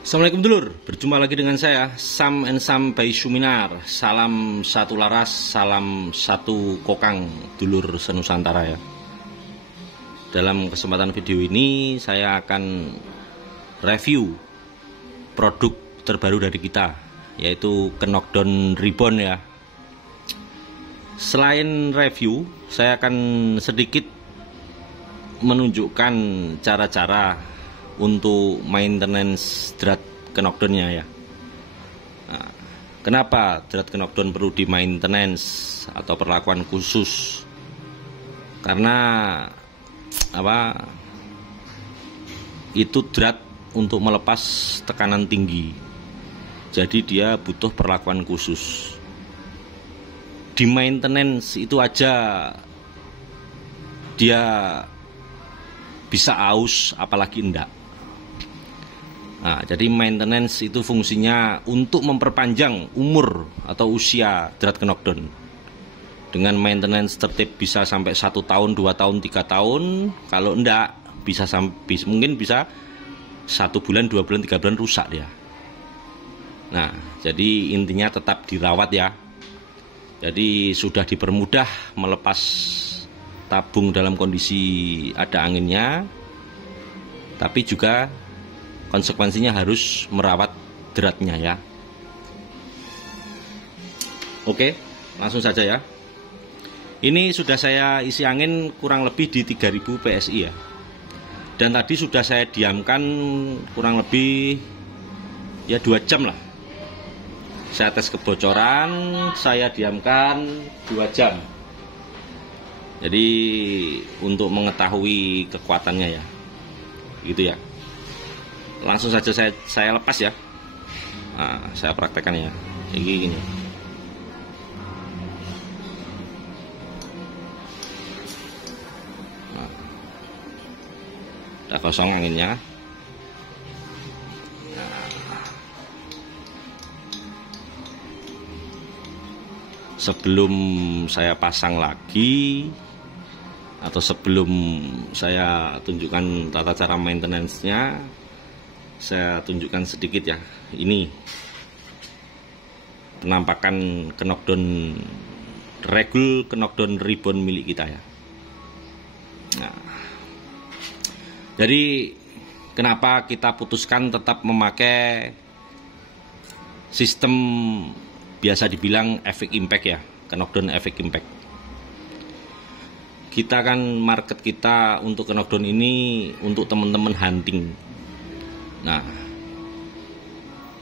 Assalamualaikum dulur, berjumpa lagi dengan saya Sam and Sam by Suminar. Salam satu laras, salam satu kokang dulur senusantara ya. Dalam kesempatan video ini saya akan review produk terbaru dari kita, yaitu Knockdown Ribbon ya. Selain review, saya akan sedikit menunjukkan cara-cara untuk maintenance drat knockdown-nya ya. Nah, kenapa drat knockdown perlu di maintenance atau perlakuan khusus? Karena itu drat untuk melepas tekanan tinggi, jadi dia butuh perlakuan khusus. Di maintenance itu aja dia bisa aus, apalagi enggak. Nah, jadi maintenance itu fungsinya untuk memperpanjang umur atau usia drat knockdown. Dengan maintenance tertib bisa sampai 1 tahun, 2 tahun, 3 tahun. Kalau enggak, mungkin bisa 1 bulan, 2 bulan, 3 bulan rusak dia. Nah, jadi intinya tetap dirawat ya. Jadi sudah dipermudah melepas tabung dalam kondisi ada anginnya, tapi juga konsekuensinya harus merawat dratnya ya. Oke, langsung saja ya. Ini sudah saya isi angin kurang lebih di 3000 PSI ya. Dan tadi sudah saya diamkan kurang lebih ya 2 jam lah. Saya tes kebocoran, saya diamkan 2 jam. Jadi untuk mengetahui kekuatannya ya, gitu ya. Langsung saja saya lepas ya. Nah, saya praktekkan ya. Gini. Nah, udah kosong anginnya. Sebelum saya pasang lagi atau sebelum saya tunjukkan tata cara maintenance-nya, saya tunjukkan sedikit ya. Ini penampakan knockdown regul knockdown ribbon milik kita ya. Nah, jadi kenapa kita putuskan tetap memakai sistem biasa dibilang efek impact ya, knockdown efek impact. Kita kan market kita untuk knockdown ini untuk teman-teman hunting. Nah,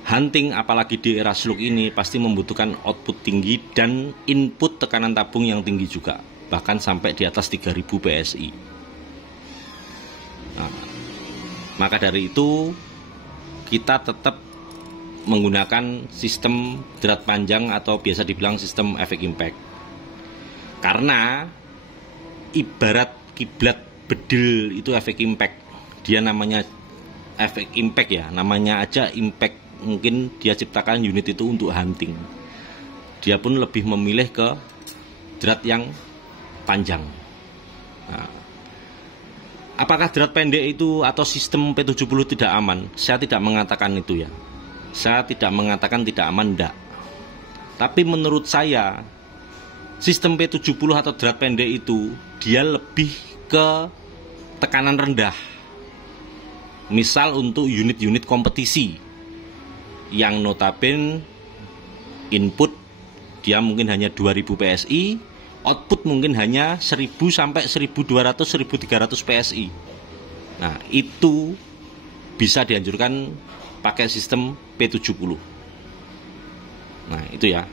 hunting apalagi di era slug ini pasti membutuhkan output tinggi dan input tekanan tabung yang tinggi juga, bahkan sampai di atas 3000 PSI. Nah, maka dari itu kita tetap menggunakan sistem drat panjang atau biasa dibilang sistem efek impact. Karena ibarat kiblat bedil itu efek impact. Dia namanya efek impact ya, namanya aja impact. Mungkin dia ciptakan unit itu untuk hunting. Dia pun lebih memilih ke drat yang panjang. Nah, apakah drat pendek itu atau sistem P70 tidak aman? Saya tidak mengatakan itu ya. Saya tidak mengatakan tidak aman, enggak. Tapi menurut saya sistem P70 atau drat pendek itu dia lebih ke tekanan rendah. Misal untuk unit-unit kompetisi yang notabene input dia mungkin hanya 2000 PSI, output mungkin hanya 1000 sampai 1200 1300 PSI. Nah, itu bisa dianjurkan pakai sistem P70. Nah, itu ya.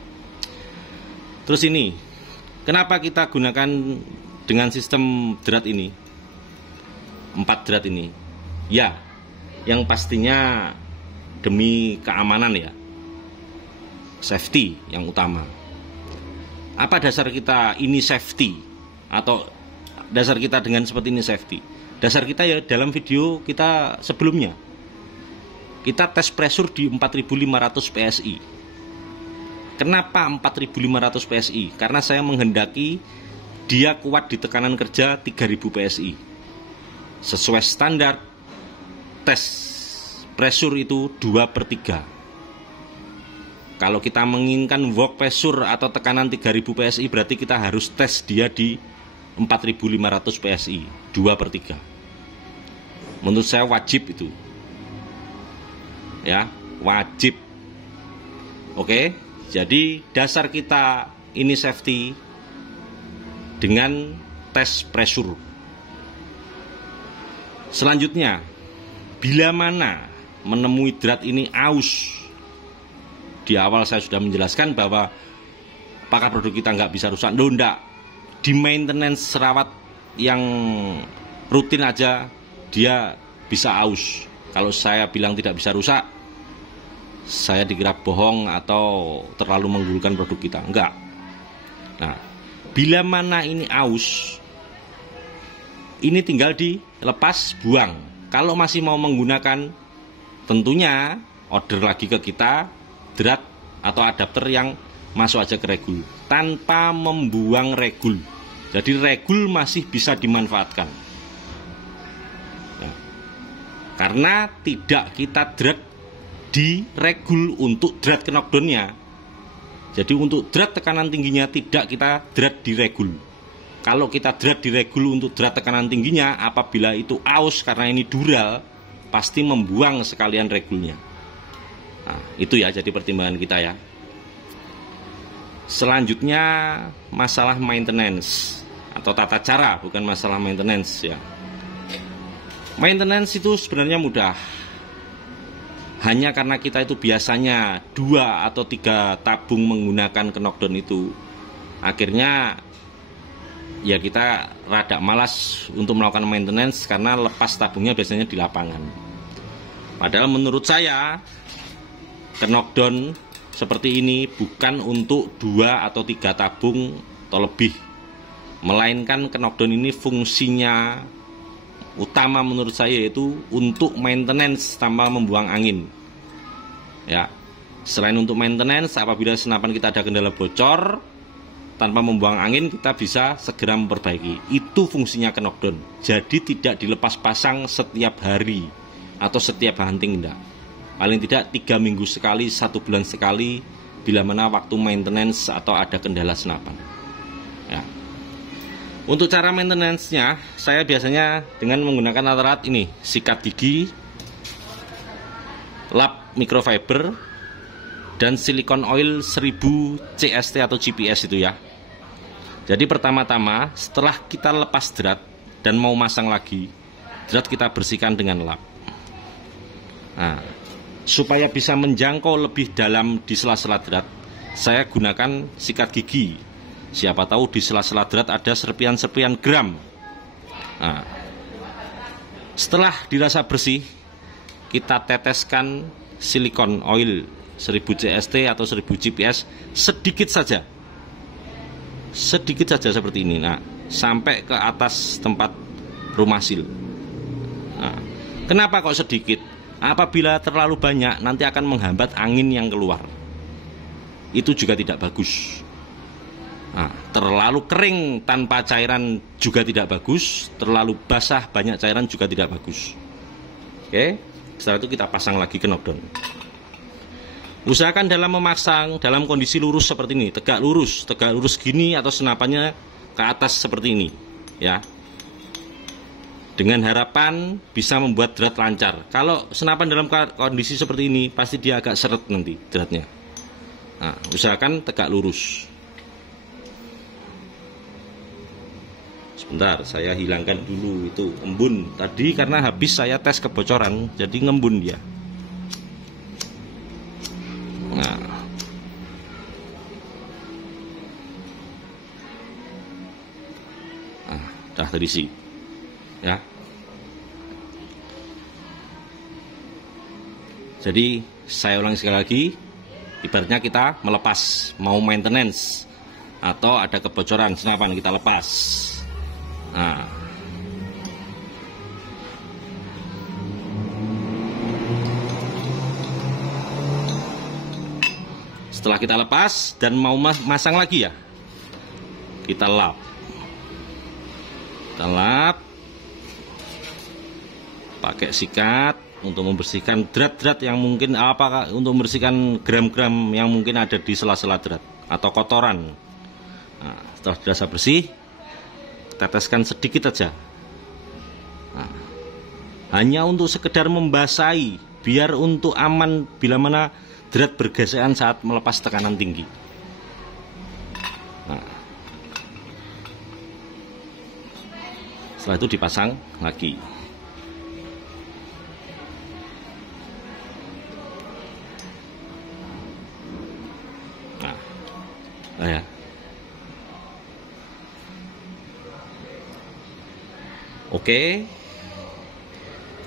Terus ini, kenapa kita gunakan dengan sistem drat ini? 4 drat ini. Ya, yang pastinya demi keamanan ya, safety yang utama. Apa dasar kita ini safety, atau dasar kita dengan seperti ini safety? Dasar kita ya dalam video kita sebelumnya, kita tes pressure di 4500 PSI. Kenapa 4500 PSI? Karena saya menghendaki dia kuat di tekanan kerja 3000 PSI. Sesuai standar tes pressure itu 2/3. Kalau kita menginginkan work pressure atau tekanan 3000 PSI, berarti kita harus tes dia di 4500 PSI, 2/3. Menurut saya wajib itu. Ya, wajib. Oke, jadi dasar kita ini safety dengan tes pressure. Selanjutnya, bila mana menemui drat ini aus. Di awal saya sudah menjelaskan bahwa apakah produk kita nggak bisa rusak? Loh, enggak. Di maintenance rawat yang rutin aja dia bisa aus. Kalau saya bilang tidak bisa rusak, saya dikira bohong atau terlalu menggulungkan produk kita. Enggak. Nah, bila mana ini aus, ini tinggal dilepas buang. Kalau masih mau menggunakan, tentunya order lagi ke kita drat atau adapter yang masuk aja ke regul tanpa membuang regul. Jadi regul masih bisa dimanfaatkan. Nah, karena tidak kita drat di regul untuk drat knockdownnya. Jadi untuk drat tekanan tingginya tidak kita drat di regul. Kalau kita drat di regul untuk drat tekanan tingginya, apabila itu aus karena ini dural, pasti membuang sekalian regulnya. Nah, itu ya jadi pertimbangan kita ya. Selanjutnya masalah maintenance atau tata cara, bukan masalah maintenance ya. Maintenance itu sebenarnya mudah. Hanya karena kita itu biasanya 2 atau 3 tabung menggunakan knockdown itu, akhirnya ya kita rada malas untuk melakukan maintenance karena lepas tabungnya biasanya di lapangan. Padahal menurut saya knockdown seperti ini bukan untuk 2 atau 3 tabung atau lebih, melainkan knockdown ini fungsinya utama menurut saya yaitu untuk maintenance tanpa membuang angin. Ya, selain untuk maintenance, apabila senapan kita ada kendala bocor tanpa membuang angin, kita bisa segera memperbaiki. Itu fungsinya knockdown. Jadi tidak dilepas pasang setiap hari atau setiap hunting, enggak. Paling tidak 3 minggu sekali, 1 bulan sekali, bila mana waktu maintenance atau ada kendala senapan ya. Untuk cara maintenance-nya, saya biasanya dengan menggunakan alat ini, sikat gigi, lap microfiber, dan silikon oil 1000 CST atau GPS itu ya. Jadi pertama-tama setelah kita lepas drat dan mau masang lagi, drat kita bersihkan dengan lap. Nah, supaya bisa menjangkau lebih dalam di sela-sela drat, saya gunakan sikat gigi. Siapa tahu di sela-sela drat ada serpian-serpian gram. Nah, setelah dirasa bersih, kita teteskan silikon oil 1000 CST atau 1000 GPS sedikit saja. Sedikit saja seperti ini. Nah, sampai ke atas tempat rumah sil. Nah, kenapa kok sedikit? Apabila terlalu banyak nanti akan menghambat angin yang keluar. Itu juga tidak bagus. Nah, terlalu kering tanpa cairan juga tidak bagus. Terlalu basah banyak cairan juga tidak bagus. Oke, setelah itu kita pasang lagi ke knockdown. Usahakan dalam memasang dalam kondisi lurus seperti ini, tegak lurus gini atau senapannya ke atas seperti ini ya. Dengan harapan bisa membuat drat lancar. Kalau senapan dalam kondisi seperti ini, pasti dia agak seret nanti dratnya. Nah, usahakan tegak lurus. Sebentar, saya hilangkan dulu itu embun. Tadi karena habis saya tes kebocoran, jadi ngembun dia. Nah, udah terisi. Ya. Jadi saya ulangi sekali lagi, ibaratnya kita melepas, mau maintenance atau ada kebocoran senapan kita lepas. Nah, setelah kita lepas dan mau masang lagi ya, kita lap. Kita lap pakai sikat untuk membersihkan drat-drat yang mungkin untuk membersihkan gram-gram yang mungkin ada di sela-sela drat atau kotoran. Nah, setelah dirasa bersih, teteskan sedikit aja. Nah, hanya untuk sekedar membasahi, biar untuk aman bila mana drat bergesekan saat melepas tekanan tinggi. Nah, setelah itu dipasang lagi. Nah, ya. Oke,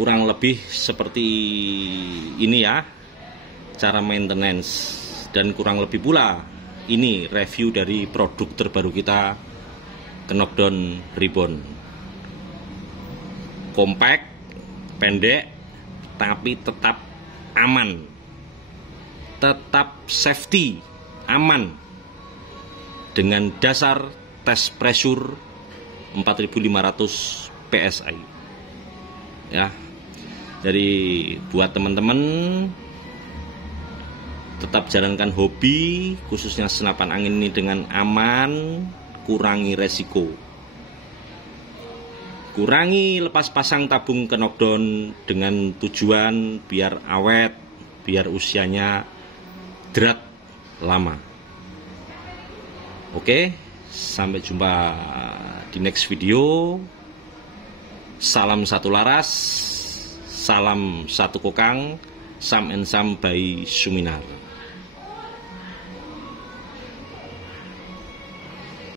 kurang lebih seperti ini ya cara maintenance, dan kurang lebih pula ini review dari produk terbaru kita, Knockdown Ribbon. Compact, pendek, tapi tetap aman, tetap safety, aman, dengan dasar tes pressure 4500 PSI ya. Jadi buat teman-teman tetap jalankan hobi khususnya senapan angin ini dengan aman, kurangi resiko, kurangi lepas pasang tabung Knockdown dengan tujuan biar awet, biar usianya drat lama. Oke, sampai jumpa di next video. Salam satu laras, salam satu kokang, Sam and Sam by Suminar.